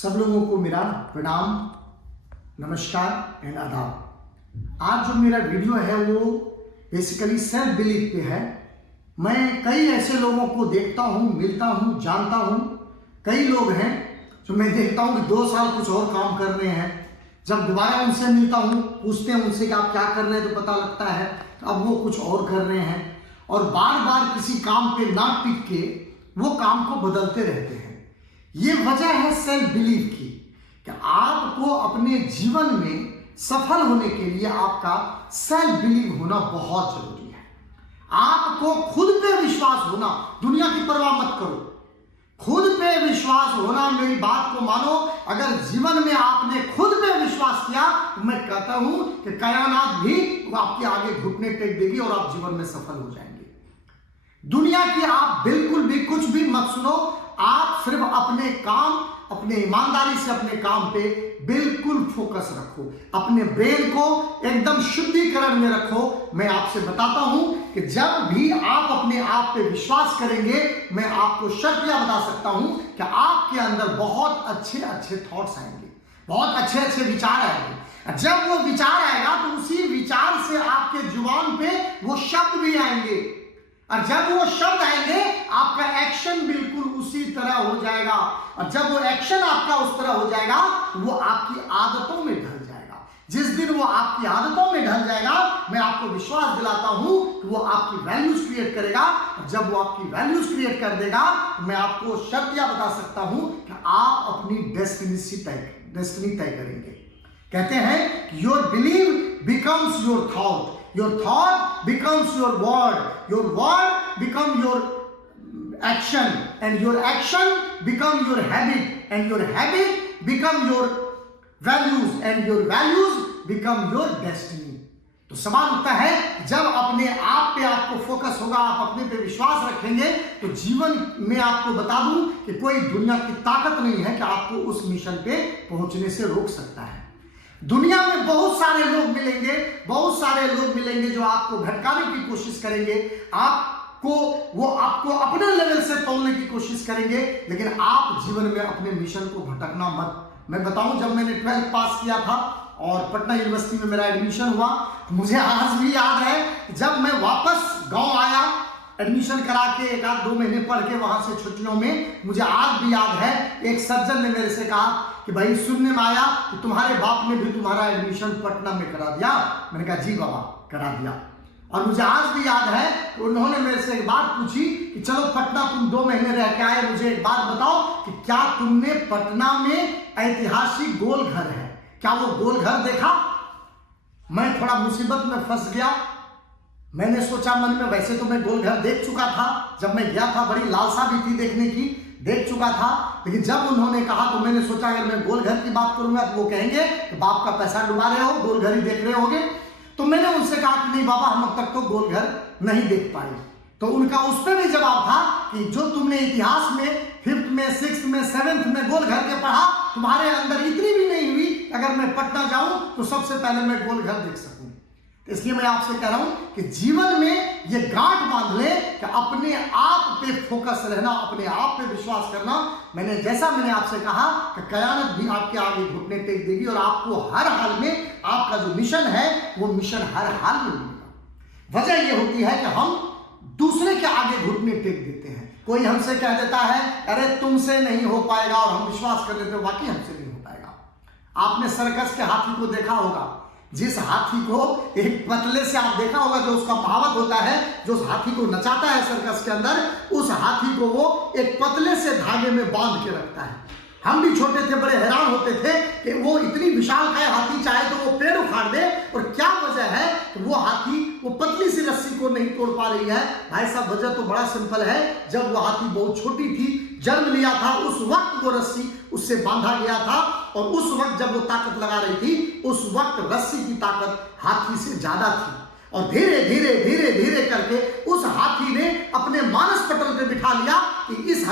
सब लोगों को मेरा प्रणाम, नमस्कार एंड आदाब। आज जो मेरा वीडियो है वो बेसिकली सेल्फ बिलीफ पे है। मैं कई ऐसे लोगों को देखता हूँ, मिलता हूँ, जानता हूँ। कई लोग हैं जो मैं देखता हूँ कि 2 साल कुछ और काम कर रहे हैं। जब दोबारा उनसे मिलता हूँ, पूछते हैं उनसे कि आप क्या कर रहे हैं, तो पता लगता है अब वो कुछ और कर रहे हैं और बार बार किसी काम पे ना टिक के वो काम को बदलते रहते हैं। ये वजह है सेल्फ बिलीफ की कि आपको अपने जीवन में सफल होने के लिए आपका सेल्फ बिलीव होना बहुत जरूरी है। आपको खुद पे विश्वास होना, दुनिया की परवाह मत करो, खुद पे विश्वास होना। मेरी बात को मानो, अगर जीवन में आपने खुद पे विश्वास किया तो मैं कहता हूं कि कायनात भी आपके आगे घुटने टेक देगी और आप जीवन में सफल हो जाएंगे। दुनिया की आप बिल्कुल भी कुछ भी मत सुनो, आप सिर्फ अपने काम, अपने ईमानदारी से अपने काम पे बिल्कुल फोकस रखो, अपने ब्रेन को एकदम शुद्धिकरण में रखो। मैं आपसे बताता हूं कि जब भी आप अपने आप पे विश्वास करेंगे, मैं आपको शर्त यह बता सकता हूं कि आपके अंदर बहुत अच्छे अच्छे थॉट्स आएंगे, बहुत अच्छे अच्छे विचार आएंगे। जब वो विचार आएगा तो उसी विचार से आपके जुबान पे वो शब्द भी आएंगे और जब वो शब्द आएंगे आपका एक्शन बिल्कुल उसी तरह हो जाएगा और जब वो एक्शन आपका उस तरह हो जाएगा वो आपकी आदतों में ढल जाएगा। जिस दिन वो आपकी आदतों में ढल जाएगा, मैं आपको विश्वास दिलाता हूं कि वो आपकी वैल्यूज क्रिएट करेगा और जब वो आपकी वैल्यूज क्रिएट कर देगा तो मैं आपको शर्त यह बता सकता हूं कि आप अपनी डेस्टिनी तय करेंगे। कहते हैं your believe becomes your thought, your thought becomes your word become your action, and your action become your habit, and your habit become your values, and your values become your destiny। तो सवाल उठता है, जब अपने आप पे आपको focus होगा, आप अपने पे विश्वास रखेंगे, तो जीवन में आपको बता दूं कि कोई दुनिया की ताकत नहीं है कि आपको उस मिशन पे पहुंचने से रोक सकता है। दुनिया में बहुत सारे लोग मिलेंगे जो आपको भटकाने की कोशिश करेंगे, वो आपको अपने लेवल से तोड़ने की कोशिश करेंगे, लेकिन आप जीवन में अपने मिशन को भटकना मत। मैं बताऊं, जब मैंने 12th पास किया था और पटना यूनिवर्सिटी में मेरा एडमिशन हुआ, मुझे आज भी याद है जब मैं वापस गांव आया एडमिशन करा के 1-2 महीने पढ़ के वहां से छुट्टियों में, मुझे आज भी याद है एक सज्जन ने मेरे से कहा कि भाई सुनने में आया कि तुम्हारे बाप ने भी तुम्हारा एडमिशन पटना में करा दिया। मैंने कहा जी बाबा करा दिया। और मुझे आज भी याद है कि उन्होंने मेरे से एक बात पूछी कि चलो पटना तुम 2 महीने रह के आए, मुझे एक बात बताओ कि क्या तुमने पटना में ऐतिहासिक गोल घर है, क्या वो गोल घर देखा? मैं थोड़ा मुसीबत में फंस गया। मैंने सोचा मन में, वैसे तो मैं गोल घर देख चुका था, जब मैं गया था बड़ी लालसा भी थी देखने की, देख चुका था, लेकिन जब उन्होंने कहा तो मैंने सोचा अगर मैं गोल घर की बात करूंगा तो वो कहेंगे कि बाप का पैसा डुबा रहे हो, गोल घर ही देख रहे होगे। तो मैंने उनसे कहा कि नहीं बाबा, हम अब तक तो गोल घर नहीं देख पाए। तो उनका उस पर भी जवाब था कि जो तुमने इतिहास में 5th में 6th में 7th में गोल घर के पढ़ा, तुम्हारे अंदर इतनी भी नहीं हुई, अगर मैं पटना जाऊं तो सबसे पहले मैं गोल घर देख सकूं। इसलिए मैं आपसे कह रहा हूं कि जीवन में ये गांठ बांध ले कि अपने आप पे फोकस रहना, अपने आप पे विश्वास करना। मैंने आपसे कहा कि कयामत भी आपके आगे घुटने टेक देगी और आपको हर हाल में आपका जो मिशन है वो मिशन हर हाल में मिलेगा। वजह ये होती है कि हम दूसरे के आगे घुटने टेक देते हैं। कोई हमसे कह देता है अरे तुमसे नहीं हो पाएगा, और हम विश्वास कर लेते हैं वाकई हमसे नहीं हो पाएगा। आपने सर्कस के हाथी को देखा होगा, जिस हाथी को एक पतले से आप देखा होगा, जो उसका महावत होता है, जो उस हाथी को नचाता है सर्कस के अंदर, उस हाथी को वो एक पतले से धागे में बांध के रखता है। हम भी छोटे थे, बड़े हैरान होते थे कि वो इतनी विशालकाय हाथी चाहे तो वो पेड़ उखाड़ दे, और क्या वजह है कि वो हाथी वो पतली सी रस्सी को नहीं तोड़ पा रही है। भाई साहब, वजह तो बड़ा सिंपल है, जब वो हाथी बहुत छोटी थी, जन्म लिया था, उस वक्त वो रस्सी उससे बांधा गया था, और उस वक्त जब वो ताकत लगा रही थी, उस वक्त रस्सी की ताकत हाथी से ज्यादा थी। और धीरे धीरे धीरे धीरे करके उस हाथी ने अपने मानस पटल पे बिठा लिया कि इस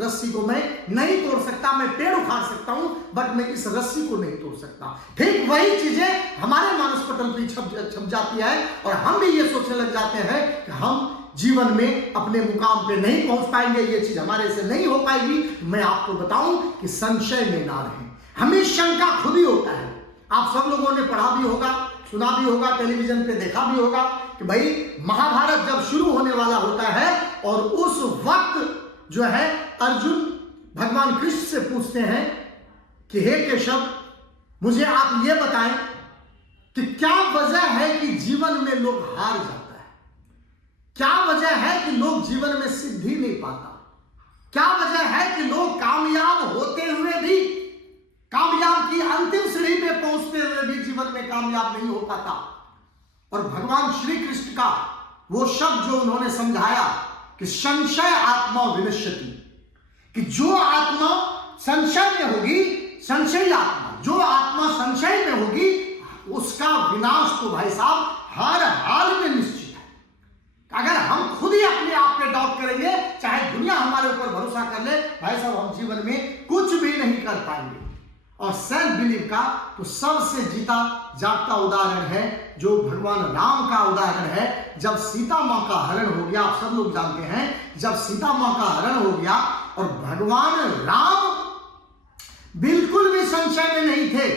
रस्सी को मैं नहीं तोड़ सकता, मैं पेड़ उखाड़ सकता हूं, बट मैं इस रस्सी को नहीं तोड़ सकता। ठीक वही चीजें हमारे मानस पटल पे छप जाती है और हम भी ये सोचने लग जाते हैं कि हम जीवन में अपने मुकाम पे नहीं पहुंच पाएंगे, ये चीज हमारे से नहीं हो पाएगी। मैं आपको बताऊं कि संशय में ना रहें। हमें शंका खुद ही होता है। आप सब लोगों ने पढ़ा भी होगा, सुना भी होगा, टेलीविजन पे देखा भी होगा कि भाई महाभारत जब शुरू होने वाला होता है और उस वक्त जो है अर्जुन भगवान कृष्ण से पूछते हैं कि हे केशव, मुझे आप ये बताएं कि क्या वजह है कि जीवन में लोग हार जाता है, क्या वजह है कि लोग जीवन में सिद्धि नहीं पाता, क्या वजह है कि लोग कामयाब होते हुए भी, कामयाब की अंतिम सीढ़ी पे पहुंचते हुए भी जीवन में कामयाब नहीं हो पाता। और भगवान श्री कृष्ण का वो शब्द जो उन्होंने समझाया कि संशय आत्मा विनश्यति, कि जो आत्मा संशय में होगी, संशयी आत्मा, जो आत्मा संशय में होगी उसका विनाश तो भाई साहब हर हाल में निश्चित है। अगर हम खुद ही अपने आप पे डाउट करेंगे, चाहे दुनिया हमारे ऊपर भरोसा कर ले, भाई साहब हम जीवन में कुछ भी नहीं कर पाएंगे। और सेल्फ बिलीव का तो सबसे जीता जागता उदाहरण है जो भगवान राम का उदाहरण है। जब सीता मां का हरण हो गया, आप सब लोग जानते हैं, जब सीता मां का हरण हो गया और भगवान राम बिल्कुल भी संशय में नहीं थे,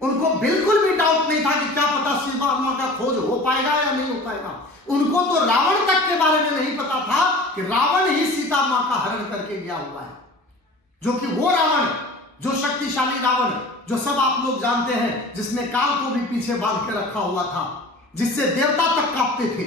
उनको बिल्कुल भी डाउट नहीं था कि क्या पता सीता मां का खोज हो पाएगा या नहीं हो पाएगा। उनको तो रावण तक के बारे में नहीं पता था कि रावण ही सीता मां का हरण करके गया हुआ है, जो कि वो रावण, जो शक्तिशाली रावण, जो सब आप लोग जानते हैं, जिसने काल को भी पीछे बांध के रखा हुआ था, जिससे देवता तक कांपते थे,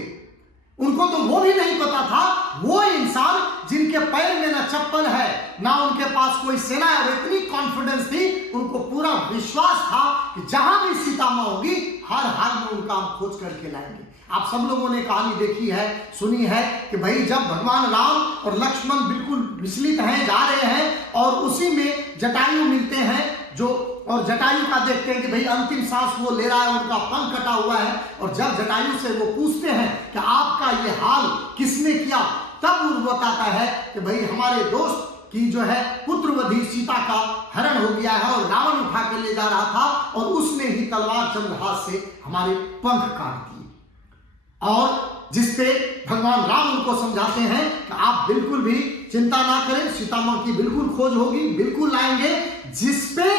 उनको तो वो भी नहीं पता था, वो इंसान जिनके पैर में ना चप्पल है, ना उनके पास कोई सेना है, और इतनी कॉन्फिडेंस थी, उनको पूरा विश्वास था कि जहां भी सीता मां होगी हर हाल में उनका हम खोज करके लाएंगे। आप सब लोगों ने कहानी देखी है, सुनी है कि भाई जब भगवान राम और लक्ष्मण बिल्कुल विचलित हैं, जा रहे हैं, और उसी में जटायु मिलते हैं जो, और जटायु का देखते हैं कि भाई अंतिम सांस वो ले रहा है, उनका पंख कटा हुआ है, और जब जटायु से वो पूछते हैं कि आपका ये हाल किसने किया, तब वो बताता है कि भाई हमारे दोस्त की जो है पुत्रवधी सीता का हरण हो गया है और रावण उठा के ले जा रहा था और उसने ही तलवार चंद्रहास से हमारे पंख काट दिए। और जिसपे भगवान राम उनको समझाते हैं कि आप बिल्कुल भी चिंता ना करें, सीता मां की बिल्कुल खोज होगी, बिल्कुल लाएंगे। जिसपे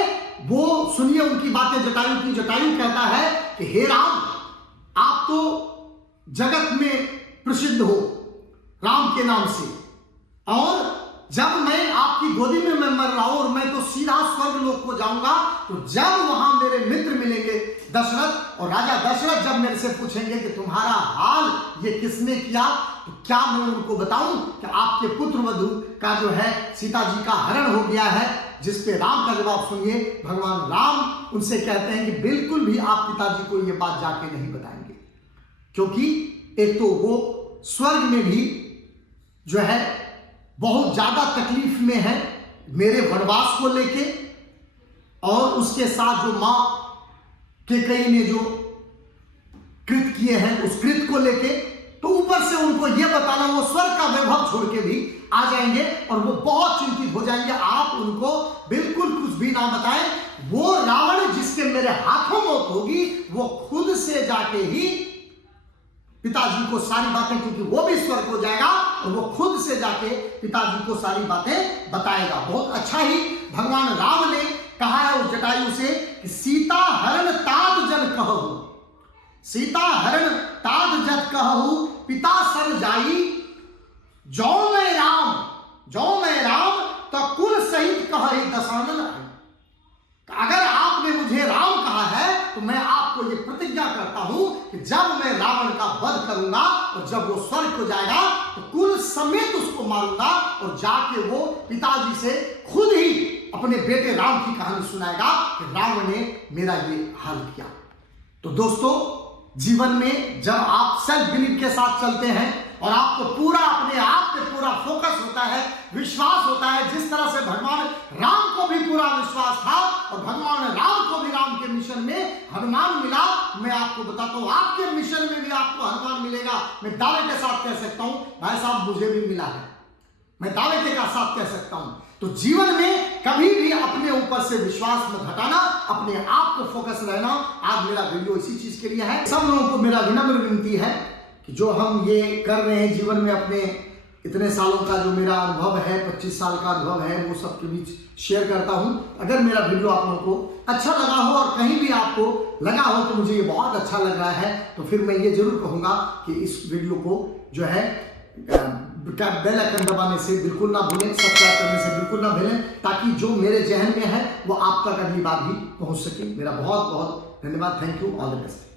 वो सुनिए उनकी बातें जटायु की। जटायु कहता है कि हे राम, आप तो जगत में प्रसिद्ध हो राम के नाम से, और जब मैं आपकी गोदी में मैं मर रहा हूं और मैं तो सीधा स्वर्ग लोक को जाऊंगा, तो जब वहां मेरे मित्र मिलेंगे दशरथ, और राजा दशरथ जब मेरे से पूछेंगे कि तुम्हारा हाल ये किसने किया, तो क्या मैं उनको बताऊं कि आपके पुत्र वधु का जो है सीता जी का हरण हो गया है। जिसपे राम का जवाब सुनिए, भगवान राम उनसे कहते हैं कि बिल्कुल भी आप पिताजी को ये बात जाके नहीं बताएंगे, क्योंकि एक तो वो स्वर्ग में भी जो है बहुत ज्यादा तकलीफ में है मेरे वनवास को लेके, और उसके साथ जो मां कैकेयी ने जो कृत किए हैं उस कृत को लेके, तो ऊपर से उनको यह बताना, वो स्वर्ग का वैभव छोड़ के भी आ जाएंगे और वो बहुत चिंतित हो जाएंगे। आप उनको बिल्कुल कुछ भी ना बताएं, वो रावण जिसके मेरे हाथों मौत होगी वो खुद से जाके ही पिताजी को सारी बातें, क्योंकि वो भी स्वर्ग हो जाएगा, और वो खुद से जाके पिताजी को सारी बातें बताएगा। बहुत अच्छा ही भगवान राम ने कहा है उस जटायु से कि सीता हरण तात जन कहू, सीता हरण तात जन कहू, पिता सर जाई, जो मैं राम तो कुल सहित कही दशानन आई। अगर आपने मुझे राम कहा है तो मैं आपको ये प्रतिज्ञा करता हूं कि जब मैं रावण का वध करूंगा और जब वो स्वर्ग को जाएगा तो कुल समेत उसको मारूंगा, और जाके वो पिताजी से खुद ही अपने बेटे राम की कहानी सुनाएगा कि रावण ने मेरा ये हाल किया। तो दोस्तों, जीवन में जब आप सेल्फ बिलीव के साथ चलते हैं और आपको पूरा अपने आप पे पूरा फोकस होता है, विश्वास होता है, जिस तरह से भगवान राम को भी पूरा विश्वास था और भगवान राम को भी राम के मिशन में हनुमान मिला, मैं आपको बताता हूं आपके मिशन में भी आपको हनुमान मिलेगा। मैं दावे के साथ कह सकता हूं भाई साहब मुझे भी मिला है, मैं दावे के साथ कह सकता हूं। तो जीवन में कभी भी अपने ऊपर से विश्वास मत हटाना, अपने आप को फोकस रहना। आज मेरा वीडियो इसी चीज के लिए है। सब लोगों को मेरा विनम्र विनती है कि जो हम ये कर रहे हैं जीवन में, अपने इतने सालों का जो मेरा अनुभव है, 25 साल का अनुभव है, वो सबके बीच शेयर करता हूं। अगर मेरा वीडियो आप लोगों को अच्छा लगा हो और कहीं भी आपको लगा हो कि मुझे ये बहुत अच्छा लग रहा है, तो फिर मैं ये जरूर कहूंगा कि इस वीडियो को जो है बेल आइकन दबाने से बिल्कुल ना भूलें, सब्सक्राइब करने से बिल्कुल ना भूलें, ताकि जो मेरे जहन में है वो आप तक अगली बार भी पहुंच सके। मेरा बहुत बहुत धन्यवाद। Thank you. All the best.